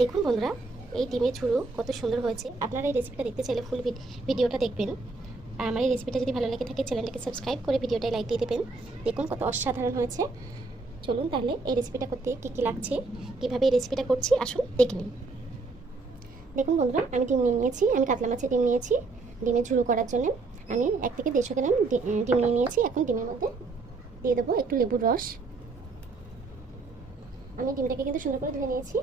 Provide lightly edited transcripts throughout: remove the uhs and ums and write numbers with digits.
দেখুন বন্ধুরা, এই ডিমের ঝুড়ো কত সুন্দর হয়েছে। আপনারা এই রেসিপিটা দেখতে চাইলে ফুল ভিডিওটা দেখবেন। আর আমার এই রেসিপিটা যদি ভালো লেগে থাকে চ্যানেলটাকে সাবস্ক্রাইব করে ভিডিওটায় লাইক দিয়ে দেবেন। দেখুন কত অসাধারণ হয়েছে। চলুন তাহলে এই রেসিপিটা করতে কী কী লাগছে, কীভাবে এই রেসিপিটা করছি আসুন দেখে নিন। দেখুন বন্ধুরা, আমি ডিম নিয়ে নিয়েছি, আমি কাতলা মাছের ডিম নিয়েছি। ডিমের ঝুড়ো করার জন্য আমি 1 থেকে 150 গ্রাম ডিম নিয়ে নিয়েছি। এখন ডিমের মধ্যে দিয়ে দেবো একটু লেবুর রস। আমি ডিমটাকে কিন্তু সুন্দর করে ধুয়ে নিয়েছি।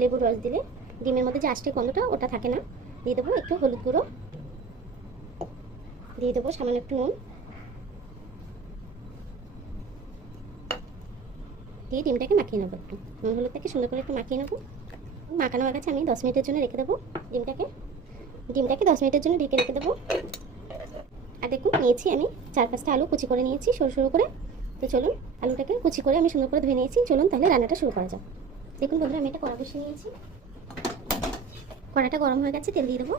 লেবুর রস দিলে ডিমের মধ্যে যে আষ্টে গন্ধটা ওটা থাকে না। দিয়ে দেবো একটু হলুদ গুঁড়ো, দিয়ে দেবো সামান্য একটু নুন, দিয়ে ডিমটাকে মাখিয়ে নেবো। একটু নুন হলুদটাকে সুন্দর করে একটু মাখিয়ে নেবো। মাখানো হয়ে গেছে, আমি 10 মিনিটের জন্য রেখে দেবো ডিমটাকে 10 মিনিটের জন্য ঢেকে রেখে দেবো। আর দেখুন নিয়েছি আমি 4-5টা আলু কুচি করে নিয়েছি সরু সরু করে। তো চলুন আলুটাকে কুচি করে আমি সুন্দর করে ধুয়ে নিয়েছি। চলুন তাহলে রান্নাটা শুরু করা যাক। দেখুন বন্ধুরা, আমি একটা কড়া বসিয়ে নিয়েছি। কড়াটা গরম হয়ে গেছে, তেল দিয়ে দেবো।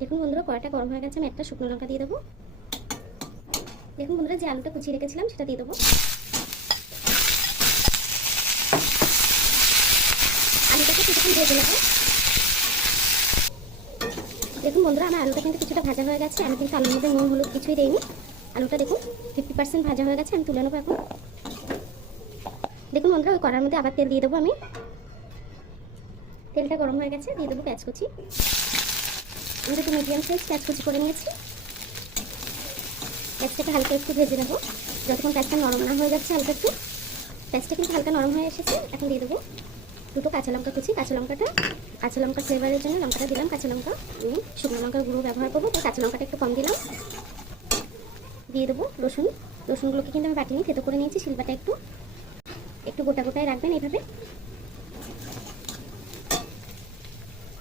দেখুন বন্ধুরা, কড়াটা গরম হয়ে গেছে, আমি একটা শুকনো লঙ্কা দিয়ে দেবো। দেখুন বন্ধুরা, যে আলুটা কুচিয়ে রেখেছিলাম সেটা দিয়ে দেবো। আলুটাকে কিছুক্ষণ ভেজে নেবো। দেখুন বন্ধুরা, আমার আলুটা কিন্তু কিছুটা ভাজা হয়ে গেছে। আমি কিন্তু আলুর মধ্যে নুন হলুদ কিছুই দিইনি। আলুটা দেখুন 50% ভাজা হয়ে গেছে, আমি তুলে নেবো এখন। দেখুন বন্ধুরা, ওই কড়ার মধ্যে আবার তেল দিয়ে দেবো আমি। তেলটা গরম হয়ে গেছে, দিয়ে দেবো পেঁয়াজ কুচি। আমি একটু মিডিয়াম সাইজ পেঁয়াজ কুচি করে নিয়েছি। পেঁয়াজটাকে হালকা একটু ভেজে নেবো যতক্ষণ পেঁয়াজটা নরম না হয়ে যাচ্ছে। হালকা একটু পেঁয়াজটা কিন্তু হালকা নরম হয়ে এসেছে। এখন দিয়ে দেবো 2টো কাঁচা লঙ্কা কুচি। কাঁচা লঙ্কা ফ্লেভারের জন্য লঙ্কাটা দিলাম। কাঁচা লঙ্কা আমি শুকনো লঙ্কার গুঁড়ো ব্যবহার করবো, তো কাঁচা লঙ্কাটা একটু কম দিলাম। দিয়ে দেবো রসুনগুলোকে কিন্তু আমি বাটিনি, থেতো করে নিয়েছি। শিলবাটা একটু গোটা গোটায় রাখবেন এইভাবে।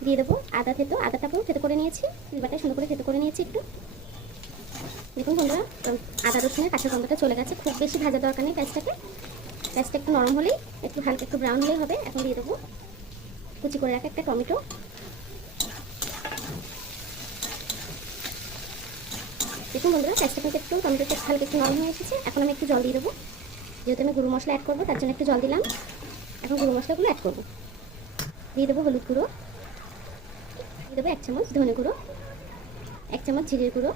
দিয়ে দেবো আদাটাকেও থেতো করে নিয়েছি। শিলবাটায় সুন্দর করে থেতো করে নিয়েছি একটু। দেখুন বন্ধুরা, আদা রসুনের কাঁচা গন্ধটা চলে গেছে। খুব বেশি ভাজা দরকার নেই পেঁয়াজটা একটু নরম হলেই, একটু হালকা একটু ব্রাউন হলেই হবে। এখন দিয়ে দেবো কুচি করে রাখা একটা টমেটো। দেখুন বন্ধুরা, পেঁয়াজটা কিন্তু একটু টমেটোটা হালকা একটু নরম হয়ে এসেছে। এখন আমি একটু জল দিয়ে দেবো, যেহেতু আমি গুঁড়ো মশলা অ্যাড করবো তার জন্য একটু জল দিলাম। এখন গুঁড়ো মশলাগুলো অ্যাড করবো। দিয়ে দেবো হলুদ গুঁড়ো, দিয়ে দেবো 1 চামচ ধনে গুঁড়ো, 1 চামচ জিরের গুঁড়ো,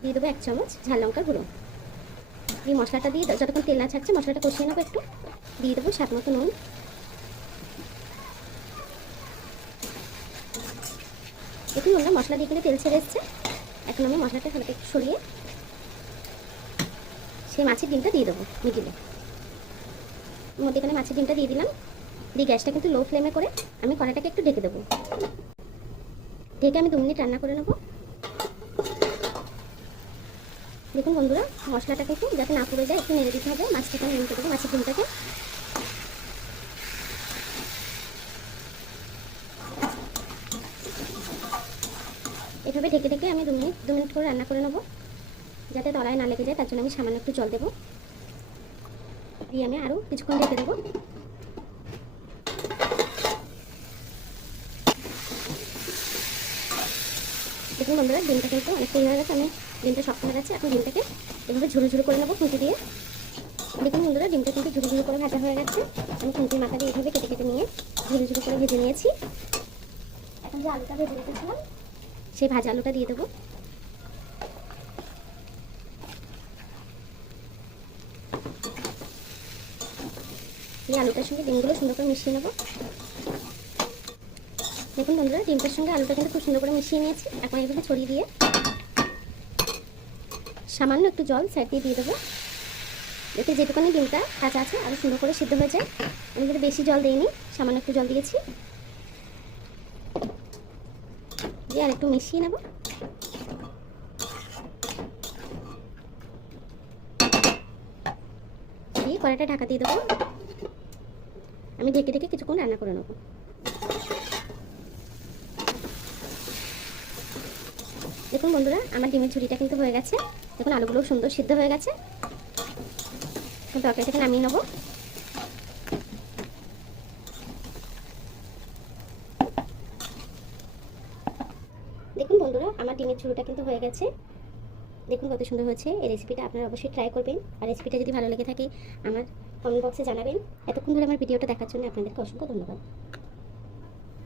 দিয়ে দেবো 1 চামচ ঝাল লঙ্কার গুঁড়ো। এই মশলাটা দিয়ে যতক্ষণ তেল না ছাড়ছে মশলাটা কষিয়ে নেবো একটু। দিয়ে দেবো স্বাদ মতো নুন। দেখুন বন্ধুরা, মশলা দিয়ে কিন্তু তেল ছেড়ে এসছে। এখন আমি মশলাটা হালকা একটু সরিয়ে সেই মাছের ডিমটা দিয়ে দেবো মিডিলে। মধ্যেখানে মাছের ডিমটা দিয়ে দিলাম। দিয়ে গ্যাসটা কিন্তু লো ফ্লেমে করে আমি কড়াইটাকে একটু ঢেকে দেবো। ঢেকে আমি 2 মিনিট রান্না করে নেবো। দেখুন বন্ধুরা, মশলাটাকে একটু যাতে না পুড়ে যায় একটু নেড়ে দিতে হবে। মাছটাকে আমি নেড়ে দেবো, মাছের ডিমটাকে। এভাবে ঢেকে ঢেকে আমি 2 মিনিট করে রান্না করে নেবো, যাতে তলায় না লেগে যায়। তার জন্য আমি সামান্য একটু জল দেবো। দিয়ে আমি আরও কিছুক্ষণ ঢেকে দেবো। দেখুন বন্ধুরা, ডিমটা কিন্তু অনেকটা হয়ে গেছে। আমি ডিমটা শক্ত হয়ে গেছে। এখন ডিমটাকে এভাবে ঝুড়ো ঝুড়ো করে নেবো খুঁটি দিয়ে। দেখুন বন্ধুরা, ডিমটা কিন্তু ঝুড়ো ঝুড়ো করে ভাজা হয়ে গেছে। আমি খুঁটির মাথা দিয়ে এভাবে কেটে কেটে নিয়ে ঝুড়ো ঝুড়ো করে ভেজে নিয়েছি। এখন যে আলুটা ভেজে রেখেছিলাম সেই ভাজা আলুটা দিয়ে দেবো। এই আলুটার সঙ্গে ডিমগুলো সুন্দর করে মিশিয়ে নেবো। দেখুন বন্ধুরা, ডিমটার সঙ্গে আলুটা কিন্তু খুব সুন্দর করে মিশিয়ে নিয়েছি। এখন এইভাবে ছড়িয়ে দিয়ে সামান্য একটু জল সাইড দিয়ে দেবো, যাতে যেটুকুনি ডিমটা কাঁচা আছে আরও সুন্দর করে সিদ্ধ হয়ে যায়। আমি কিন্তু বেশি জল দিইনি, সামান্য একটু জল দিয়েছি। দিয়ে আর একটু মিশিয়ে নেব। দিয়ে কড়াইটা ঢাকা দিয়ে দেবো। আমি ঢেকে ঢেকে কিছুক্ষণ রান্না করে নেব। দেখুন বন্ধুরা, আমার ডিমের ঝুড়িটা কিন্তু হয়ে গেছে। দেখুন আলুগুলো সুন্দর সিদ্ধ হয়ে গেছে। তরকারিটাকে নামিয়ে নেবো। দেখুন বন্ধুরা, আমার ডিমের ঝুড়িটা কিন্তু হয়ে গেছে। দেখুন কত সুন্দর হয়েছে। এই রেসিপিটা আপনারা অবশ্যই ট্রাই করবেন। আর রেসিপিটা যদি ভালো লেগে থাকে আমার কমেন্ট বক্সে জানাবেন। এতক্ষণ ধরে আমার ভিডিওটা দেখার জন্য আপনাদেরকে অসংখ্য ধন্যবাদ।